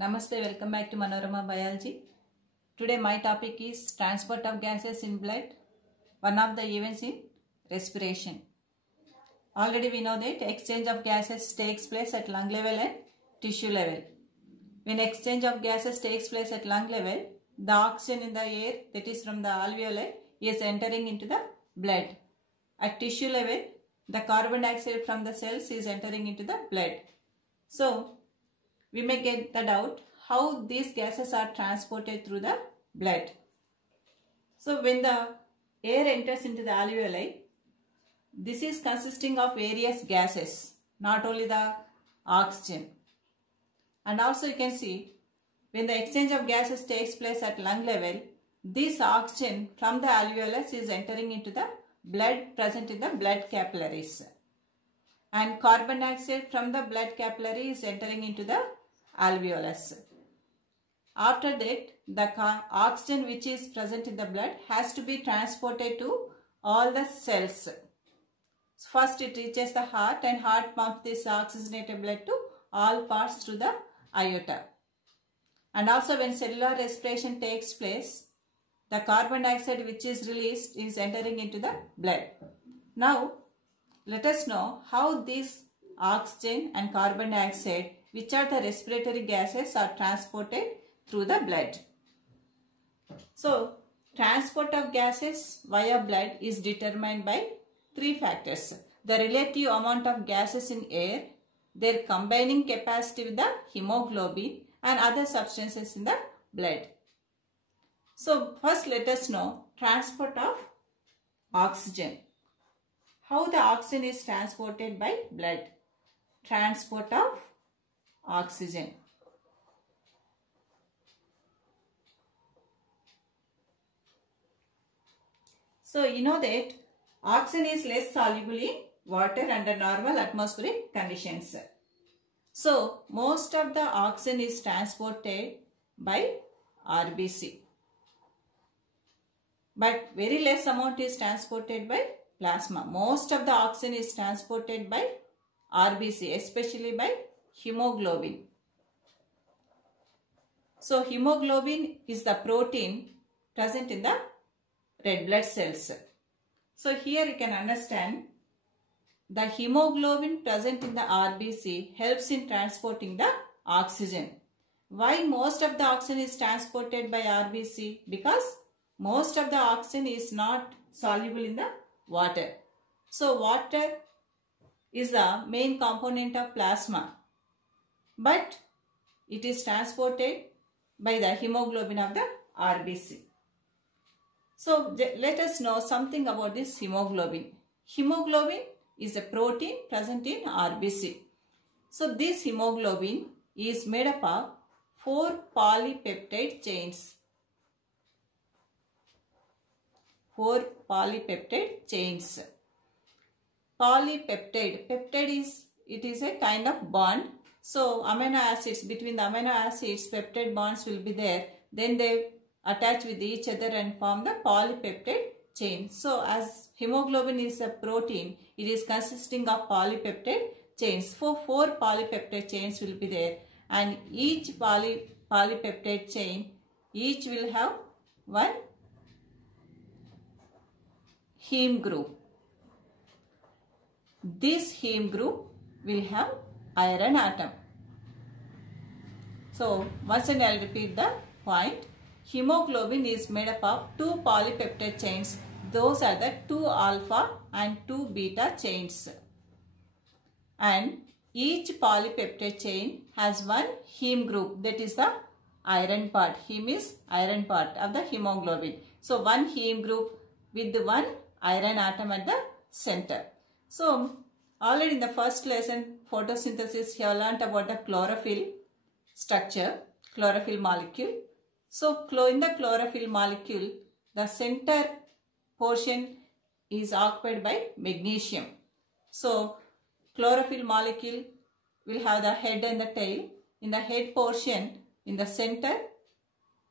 Namaste, welcome back to Manorama Biology. Today my topic is transport of gases in blood, one of the events in respiration. Already we know that exchange of gases takes place at lung level and tissue level. When exchange of gases takes place at lung level, the oxygen in the air, that is from the alveoli, is entering into the blood. At tissue level, the carbon dioxide from the cells is entering into the blood. So, we may get the doubt how these gases are transported through the blood. So, when the air enters into the alveoli, this is consisting of various gases, not only the oxygen. And also you can see, when the exchange of gases takes place at lung level, this oxygen from the alveolus is entering into the blood present in the blood capillaries. And carbon dioxide from the blood capillary is entering into the alveolus. After that, the oxygen which is present in the blood has to be transported to all the cells. First it reaches the heart, and heart pumps this oxygenated blood to all parts through the aorta. And also when cellular respiration takes place, the carbon dioxide which is released is entering into the blood. Now let us know how these oxygen and carbon dioxide, which are the respiratory gases, are transported through the blood. So, transport of gases via blood is determined by three factors: the relative amount of gases in air, their combining capacity with the hemoglobin and other substances in the blood. So, first let us know transport of oxygen. How the oxygen is transported by blood? Transport of oxygen. So, you know that oxygen is less soluble in water under normal atmospheric conditions. So, most of the oxygen is transported by RBC. But very less amount is transported by plasma. Most of the oxygen is transported by RBC, especially by hemoglobin. So, hemoglobin is the protein present in the red blood cells. So, here you can understand the hemoglobin present in the RBC helps in transporting the oxygen. Why most of the oxygen is transported by RBC? Because most of the oxygen is not soluble in the water. So, water is the main component of plasma, but it is transported by the hemoglobin of the RBC. So, let us know something about this hemoglobin. Hemoglobin is a protein present in RBC. So, this hemoglobin is made up of 4 polypeptide chains. 4 polypeptide chains. Polypeptide. Peptide is a kind of bond. So, amino acids, between the amino acids, peptide bonds will be there. Then they attach with each other and form the polypeptide chain. So, as hemoglobin is a protein, it is consisting of polypeptide chains. So, 4 polypeptide chains will be there, and each polypeptide chain, each will have one heme group. This heme group will have iron atom. So, once again I will repeat the point. Hemoglobin is made up of 2 polypeptide chains. Those are the 2 alpha and 2 beta chains. And each polypeptide chain has one heme group, that is the iron part. Heme is iron part of the hemoglobin. So, one heme group with one iron atom at the center. So, already in the first lesson, photosynthesis, you have learnt about the chlorophyll structure, chlorophyll molecule. So, in the chlorophyll molecule, the center portion is occupied by magnesium. So, chlorophyll molecule will have the head and the tail. In the head portion, in the center,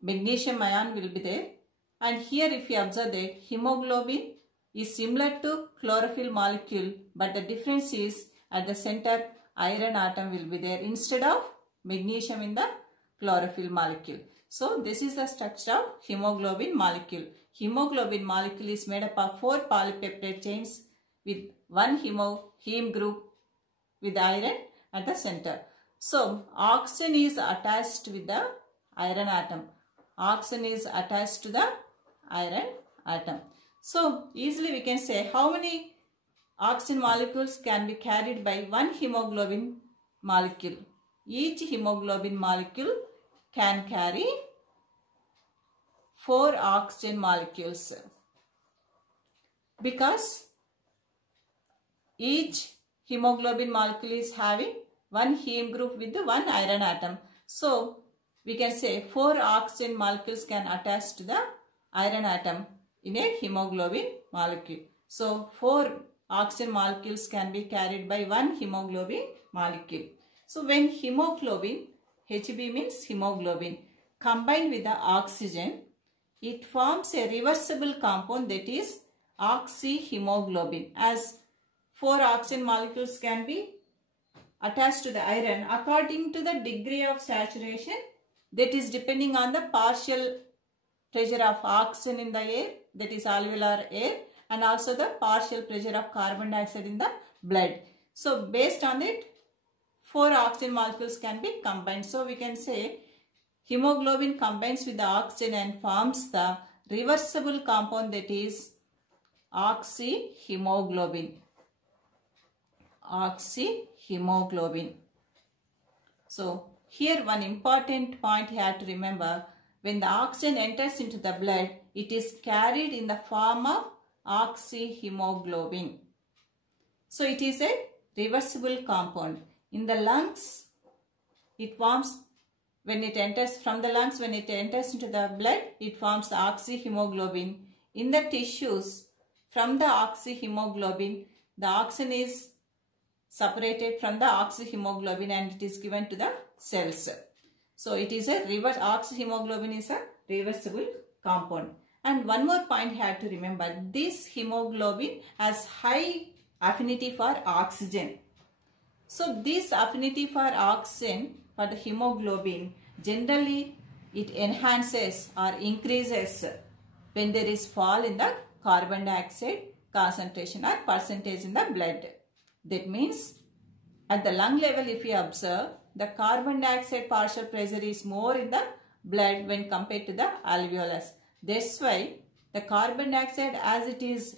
magnesium ion will be there. And here if you observe that hemoglobin is similar to chlorophyll molecule, but the difference is at the center iron atom will be there instead of magnesium in the chlorophyll molecule. So this is the structure of hemoglobin molecule. Hemoglobin molecule is made up of 4 polypeptide chains with one heme group with iron at the center. So oxygen is attached with the iron atom. Oxygen is attached to the iron atom. So easily we can say how many oxygen molecules can be carried by one hemoglobin molecule. Each hemoglobin molecule can carry 4 oxygen molecules because each hemoglobin molecule is having one heme group with one iron atom. So we can say 4 oxygen molecules can attach to the iron atom in a hemoglobin molecule. So 4 oxygen molecules can be carried by one hemoglobin molecule. So when hemoglobin, Hb means hemoglobin, combined with the oxygen, it forms a reversible compound, that is oxyhemoglobin. As 4 oxygen molecules can be attached to the iron according to the degree of saturation, that is depending on the partial pressure of oxygen in the air, that is alveolar air, and also the partial pressure of carbon dioxide in the blood. So based on that, 4 oxygen molecules can be combined. So we can say hemoglobin combines with the oxygen and forms the reversible compound, that is oxyhemoglobin. Oxyhemoglobin. So here one important point you have to remember: when the oxygen enters into the blood, it is carried in the form of oxyhemoglobin. So it is a reversible compound. In the lungs, it forms, when it enters from the lungs, when it enters into the blood, it forms the oxyhemoglobin. In the tissues, from the oxyhemoglobin, the oxygen is separated from the oxyhemoglobin and it is given to the cells. So it is a reverse, oxyhemoglobin is a reversible compound. And one more point you have to remember: this hemoglobin has high affinity for oxygen. So this affinity for oxygen for the hemoglobin, generally it enhances or increases when there is fall in the carbon dioxide concentration or percentage in the blood. That means at the lung level, if you observe, the carbon dioxide partial pressure is more in the blood when compared to the alveolus. That's why the carbon dioxide, as it is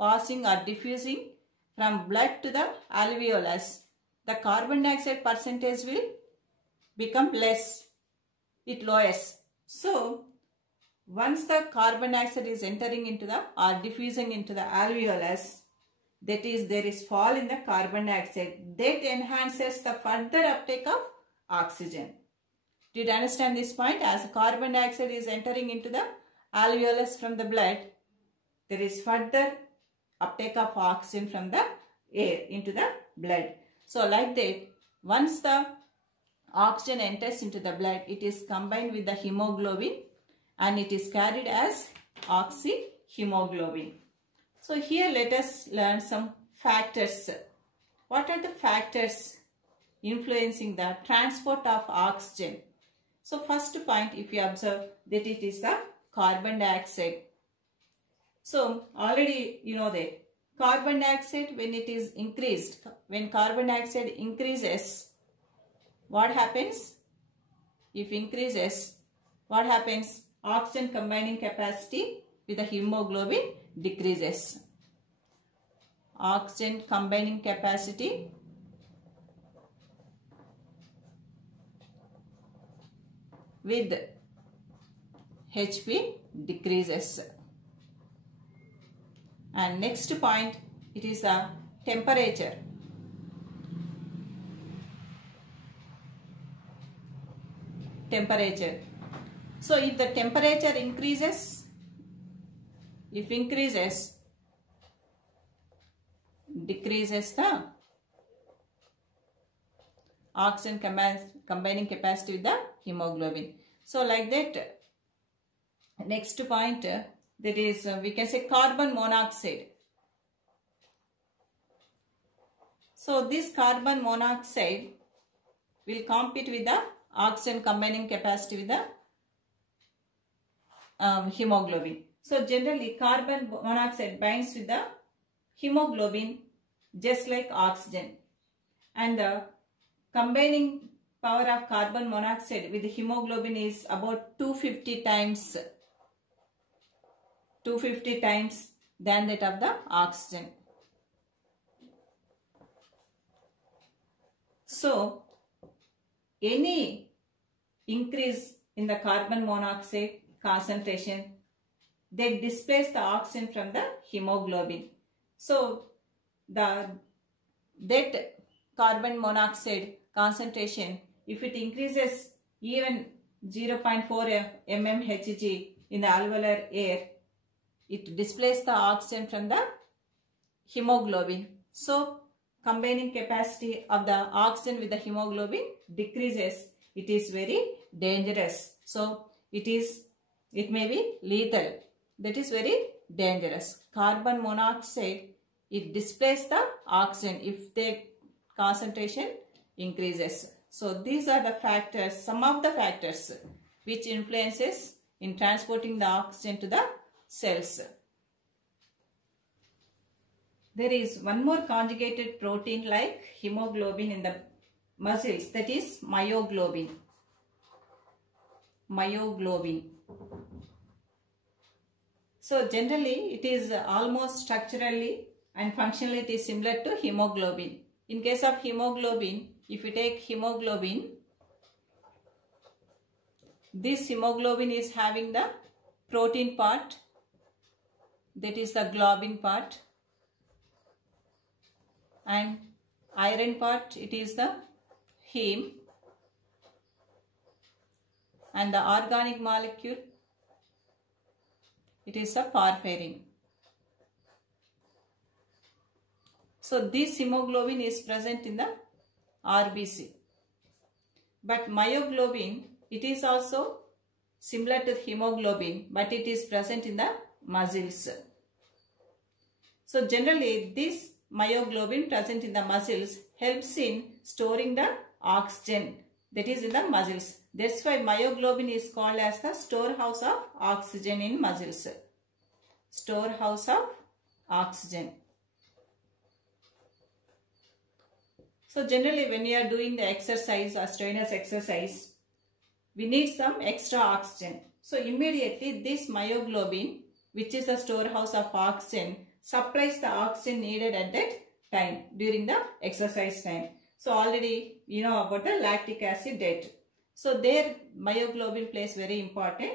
passing or diffusing from blood to the alveolus, the carbon dioxide percentage will become less. It lowers. So once the carbon dioxide is entering into the or diffusing into the alveolus, that is, there is fall in the carbon dioxide, that enhances the further uptake of oxygen. Did you understand this point? As carbon dioxide is entering into the alveolus from the blood, there is further uptake of oxygen from the air into the blood. So like that, once the oxygen enters into the blood, it is combined with the hemoglobin and it is carried as oxyhemoglobin. So here let us learn some factors. What are the factors influencing the transport of oxygen? So first point, if you observe, that it is the carbon dioxide. So already you know that carbon dioxide, when it is increased, when carbon dioxide increases, what happens? If increases, what happens? Oxygen combining capacity with the hemoglobin decreases. Oxygen combining capacity with Hp decreases. And next point, it is the temperature. Temperature. So if the temperature increases, decreases the oxygen combining capacity with the hemoglobin. So like that, next point, that is we can say carbon monoxide. So this carbon monoxide will compete with the oxygen combining capacity with the hemoglobin. So generally carbon monoxide binds with the hemoglobin just like oxygen, and the combining power of carbon monoxide with the hemoglobin is about 250 times than that of the oxygen. So any increase in the carbon monoxide concentration, they displace the oxygen from the hemoglobin. So that carbon monoxide concentration, if it increases even 0.4 mmHg in the alveolar air, it displaces the oxygen from the hemoglobin. So combining capacity of the oxygen with the hemoglobin decreases. It is very dangerous. So it may be lethal. That is very dangerous. Carbon monoxide, it displaces the oxygen if the concentration increases. So these are the factors, some of the factors which influences in transporting the oxygen to the cells. There is one more conjugated protein like hemoglobin in the muscles, that is myoglobin. Myoglobin. So generally it is almost structurally and functionally it is similar to hemoglobin. In case of hemoglobin, if you take hemoglobin, this hemoglobin is having the protein part, that is the globin part, and iron part, it is the heme, and the organic molecule, it is the porphyrin. So this hemoglobin is present in the RBC. But myoglobin, it is also similar to hemoglobin, but it is present in the muscles. So generally this myoglobin present in the muscles helps in storing the oxygen that is in the muscles. That's why myoglobin is called as the storehouse of oxygen in muscles. Storehouse of oxygen. So generally when we are doing the exercise or strenuous exercise, we need some extra oxygen. So immediately this myoglobin, which is the storehouse of oxygen, supplies the oxygen needed at that time during the exercise time. So already you know about the lactic acid debt. So there myoglobin plays very important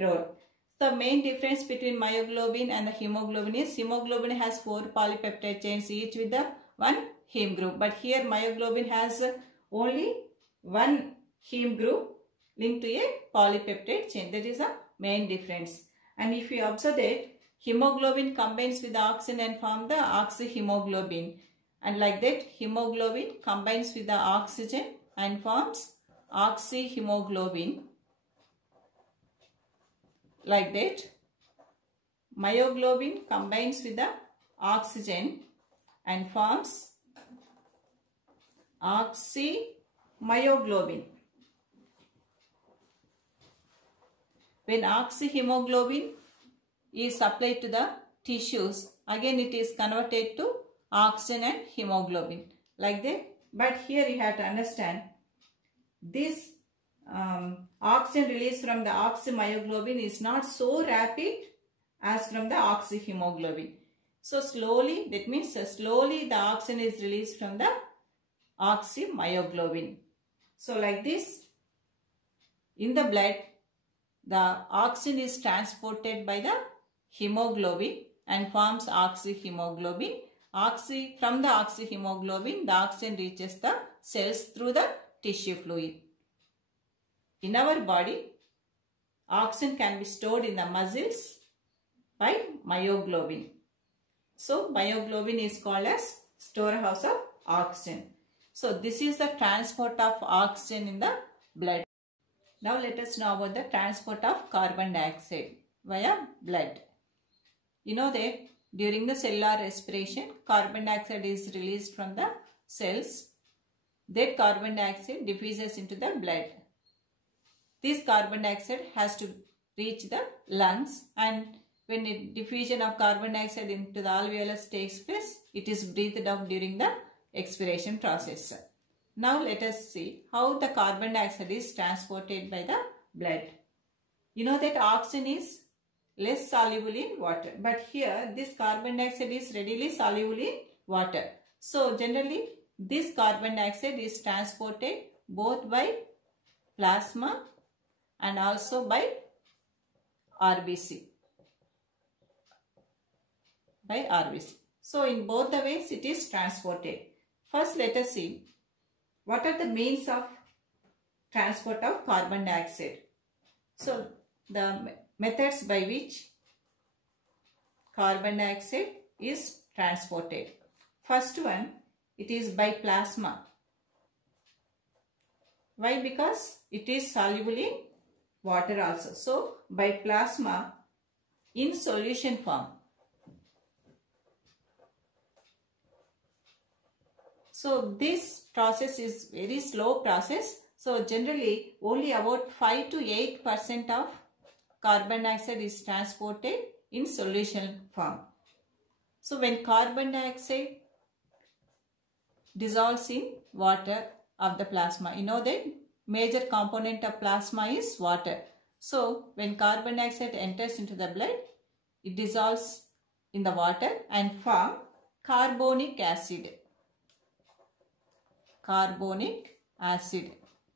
role. The main difference between myoglobin and the hemoglobin is hemoglobin has 4 polypeptide chains each with the one heme group. But here myoglobin has only one heme group linked to a polypeptide chain. That is the main difference. And if you observe that, hemoglobin combines with the oxygen and form the oxyhemoglobin. And like that, hemoglobin combines with the oxygen and forms oxyhemoglobin. Like that, myoglobin combines with the oxygen and forms oxymyoglobin. When oxyhemoglobin is supplied to the tissues, again it is converted to oxygen and hemoglobin. Like that. But here you have to understand this oxygen release from the oxymyoglobin is not so rapid as from the oxyhemoglobin. So slowly, that means slowly the oxygen is released from the oxymyoglobin. So like this, in the blood, the oxygen is transported by the hemoglobin and forms oxyhemoglobin. From the oxyhemoglobin, the oxygen reaches the cells through the tissue fluid. In our body, oxygen can be stored in the muscles by myoglobin. So myoglobin is called as storehouse of oxygen. So this is the transport of oxygen in the blood. Now let us know about the transport of carbon dioxide via blood. You know that during the cellular respiration, carbon dioxide is released from the cells. That carbon dioxide diffuses into the blood. this carbon dioxide has to reach the lungs, and when the diffusion of carbon dioxide into the alveolus takes place, it is breathed out during the expiration process. Now let us see how the carbon dioxide is transported by the blood. You know that oxygen is less soluble in water, but here this carbon dioxide is readily soluble in water. So generally this carbon dioxide is transported both by plasma and also by RBC. So in both the ways it is transported. First let us see what are the means of transport of carbon dioxide. So the methods by which carbon dioxide is transported. First one, it is by plasma. Why? Because it is soluble in water also. So by plasma in solution form. So this process is very slow process. So generally only about 5 to 8% of carbon dioxide is transported in solution form. So when carbon dioxide dissolves in water of the plasma, you know that major component of plasma is water. So when carbon dioxide enters into the blood, it dissolves in the water and form carbonic acid. Carbonic acid,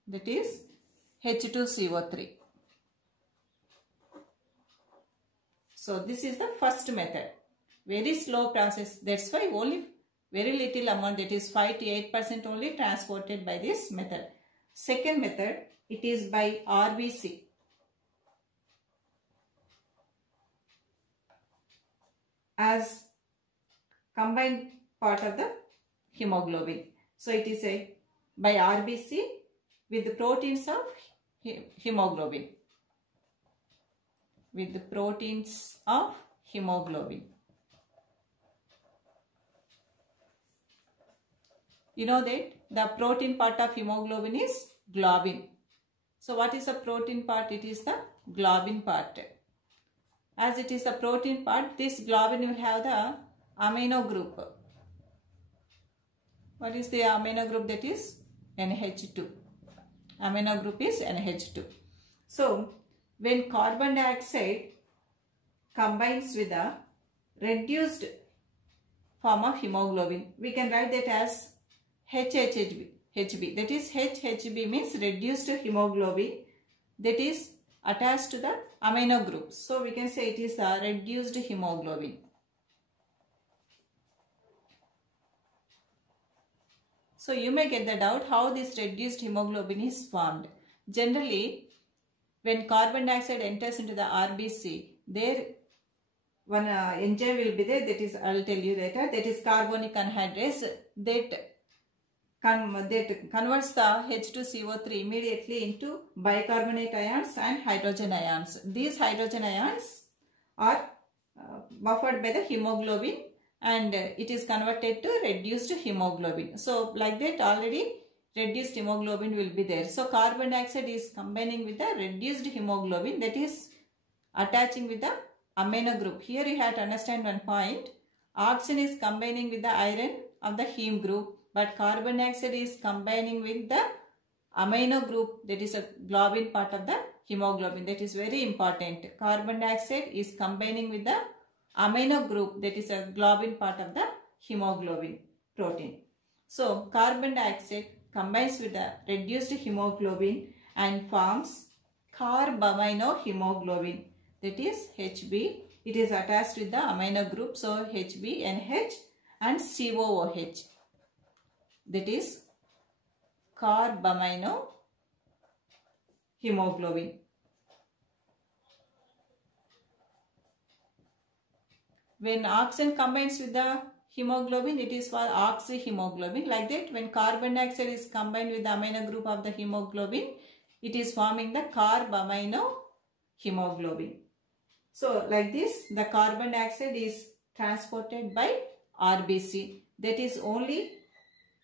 that is H2CO3. So this is the first method. Very slow process. That's why only very little amount, that is 5 to 8% only transported by this method. Second method, it is by RBC. As combined part of the hemoglobin. So it is by RBC with the proteins of hemoglobin. With the proteins of hemoglobin. You know that the protein part of hemoglobin is globin. So what is the protein part? It is the globin part. As it is the protein part, this globin will have the amino group. What is the amino group? That is NH2. Amino group is NH2. So when carbon dioxide combines with a reduced form of hemoglobin, we can write that as HHB. That is HHB means reduced hemoglobin, that is attached to the amino group. So we can say it is a reduced hemoglobin. So you may get the doubt how this reduced hemoglobin is formed. Generally, when carbon dioxide enters into the RBC, there one enzyme will be there, that is, I will tell you later, that is carbonic anhydrase, that converts the H2CO3 immediately into bicarbonate ions and hydrogen ions. These hydrogen ions are buffered by the hemoglobin and it is converted to reduced hemoglobin. So like that already reduced hemoglobin will be there. So carbon dioxide is combining with the reduced hemoglobin, that is attaching with the amino group. Here you have to understand one point. Oxygen is combining with the iron of the heme group, but carbon dioxide is combining with the amino group, that is a globin part of the hemoglobin. That is very important. Carbon dioxide is combining with the amino group, that is a globin part of the hemoglobin protein. So carbon dioxide combines with the reduced hemoglobin and forms carbaminohemoglobin, that is HB. It is attached with the amino group, so HB, NH and COOH, that is carbaminohemoglobin. When oxygen combines with the hemoglobin, it is for oxyhemoglobin. Like that, when carbon dioxide is combined with the amino group of the hemoglobin, it is forming the carbaminohemoglobin. So like this, the carbon dioxide is transported by RBC. That is only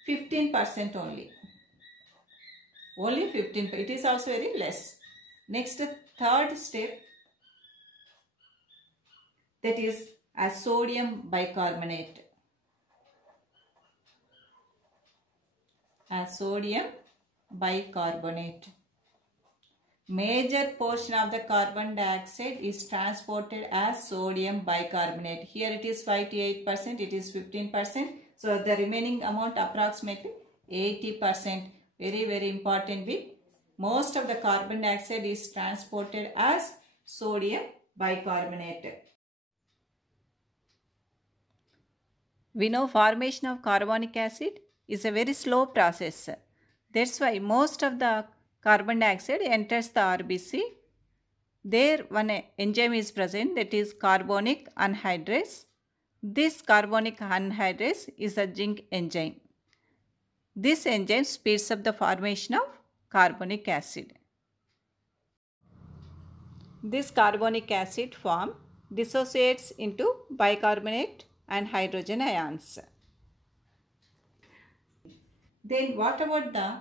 15% only. Only 15%. It is also very less. Next, third step, that is as sodium bicarbonate. As sodium bicarbonate. Major portion of the carbon dioxide is transported as sodium bicarbonate. Here it is 5 to 8%, it is 15%. So the remaining amount approximately 80%. Very, very important bit. Most of the carbon dioxide is transported as sodium bicarbonate. We know formation of carbonic acid is a very slow process. That's why most of the carbon dioxide enters the RBC. There one enzyme is present, that is carbonic anhydrase. This carbonic anhydrase is a zinc enzyme. This enzyme speeds up the formation of carbonic acid. This carbonic acid form dissociates into bicarbonate and hydrogen ions. Then what about the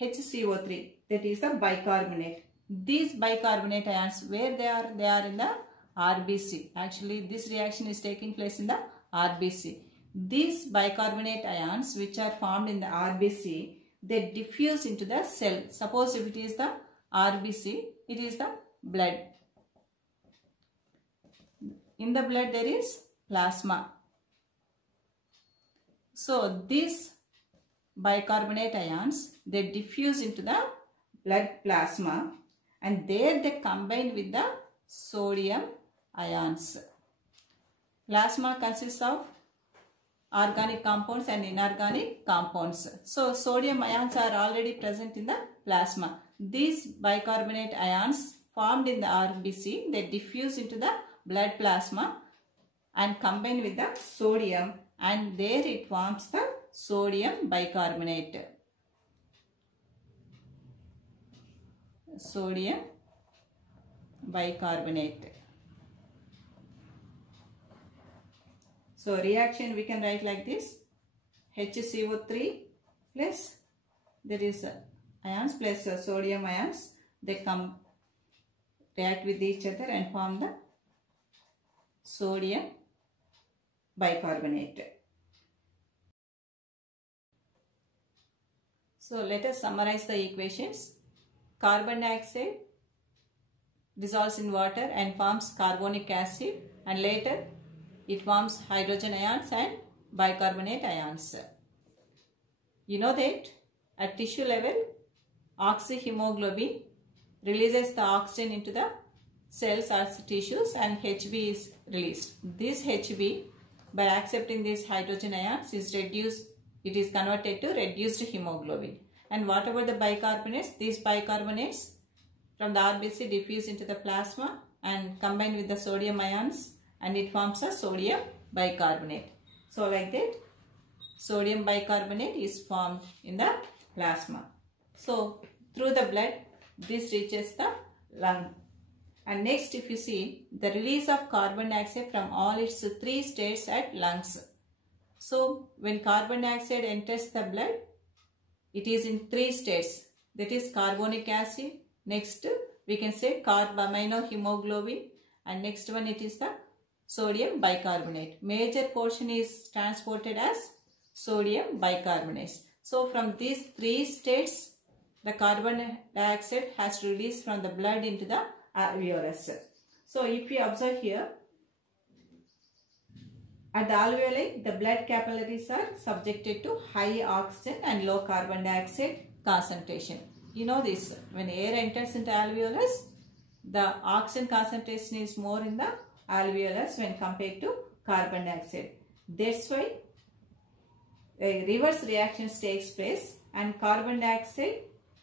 HCO3, that is the bicarbonate. These bicarbonate ions, where they are? They are in the RBC. Actually, this reaction is taking place in the RBC. These bicarbonate ions which are formed in the RBC, they diffuse into the cell. Suppose if it is the RBC, it is the blood. In the blood there is plasma. So these bicarbonate ions, they diffuse into the blood plasma and there they combine with the sodium ions. Plasma consists of organic compounds and inorganic compounds. So sodium ions are already present in the plasma. These bicarbonate ions formed in the RBC, they diffuse into the blood plasma and combine with the sodium, and there it forms the sodium bicarbonate. Sodium bicarbonate. So reaction we can write like this: HCO3 plus there is ions plus sodium ions, they come react with each other and form the sodium bicarbonate. So let us summarize the equations. Carbon dioxide dissolves in water and forms carbonic acid, and later it forms hydrogen ions and bicarbonate ions. You know that at tissue level, oxyhemoglobin releases the oxygen into the cells as tissues and HB is released. This HB, by accepting these hydrogen ions, is reduced. It is converted to reduced hemoglobin. And what about the bicarbonates? These bicarbonates from the RBC diffuse into the plasma and combine with the sodium ions, and it forms a sodium bicarbonate. So like that, sodium bicarbonate is formed in the plasma. So through the blood, this reaches the lung. And next, if you see the release of carbon dioxide from all its 3 states at lungs. So when carbon dioxide enters the blood, it is in 3 states, that is carbonic acid, next we can say carbaminohemoglobin, and next one it is the sodium bicarbonate. Major portion is transported as sodium bicarbonate. So from these 3 states, the carbon dioxide has released from the blood into the alveolus. So if you observe here, at the alveoli, the blood capillaries are subjected to high oxygen and low carbon dioxide concentration. You know this, when air enters into alveolus, the oxygen concentration is more in the alveolus when compared to carbon dioxide. That's why a reverse reaction takes place and carbon dioxide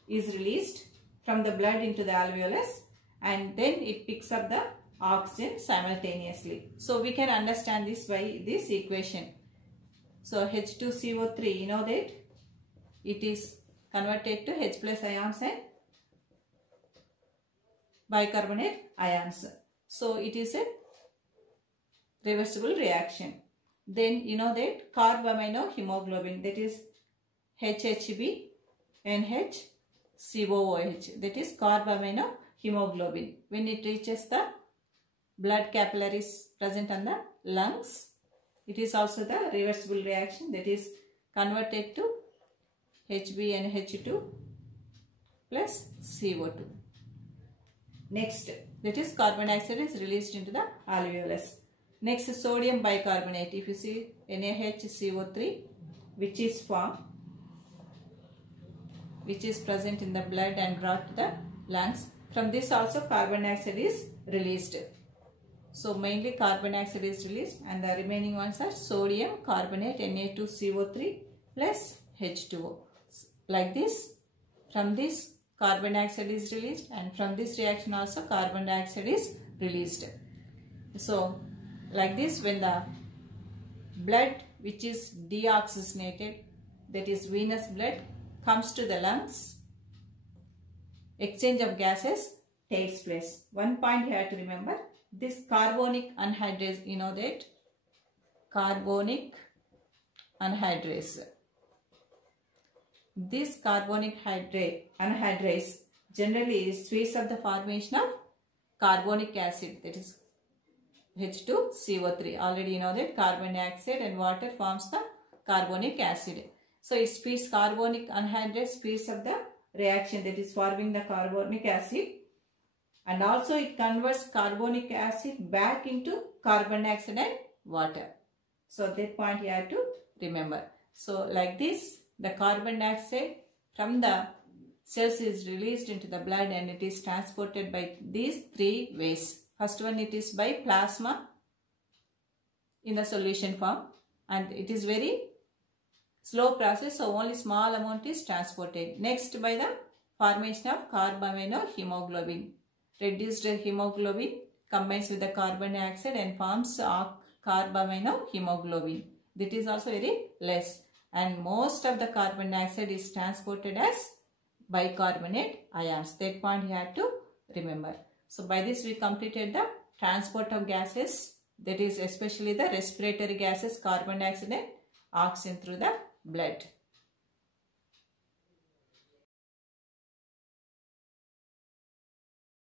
is released from the blood into the alveolus, and then it picks up the oxygen simultaneously. So we can understand this by this equation. So H2CO3, you know that it is converted to H plus ions and bicarbonate ions. So it is a reversible reaction. Then you know that carbaminohemoglobin, that is HHB NH COOH, that is carbaminohemoglobin. hemoglobin. When it reaches the blood capillaries present on the lungs, it is also the reversible reaction, that is converted to HbNH2 plus CO2. Next, that is carbon dioxide is released into the alveolus. Next, sodium bicarbonate. If you see NaHCO3, which is formed, which is present in the blood and brought to the lungs. From this also carbon dioxide is released. So mainly carbon dioxide is released, and the remaining ones are sodium carbonate Na2CO3 plus H2O. Like this, from this carbon dioxide is released, and from this reaction also carbon dioxide is released. So like this, when the blood which is deoxygenated, that is venous blood, comes to the lungs, exchange of gases takes place. One point you have to remember, this carbonic anhydrase, you know that carbonic anhydrase. This carbonic anhydrase generally speeds up the formation of carbonic acid, that is H2CO3. Already you know that carbon dioxide and water forms the carbonic acid. So it speeds, carbonic anhydrase speeds up the reaction, that is forming the carbonic acid, and also it converts carbonic acid back into carbon dioxide and water. So that point you have to remember. So like this, the carbon dioxide from the cells is released into the blood, and it is transported by these three ways. First one, it is by plasma in the solution form, and it is very slow process, so only small amount is transported. Next, by the formation of carbaminohemoglobin. Reduced hemoglobin combines with the carbon dioxide and forms carbaminohemoglobin. That is also very less, and most of the carbon dioxide is transported as bicarbonate ions. That point you have to remember. So by this we completed the transport of gases, that is especially the respiratory gases, carbon dioxide and oxygen through the blood.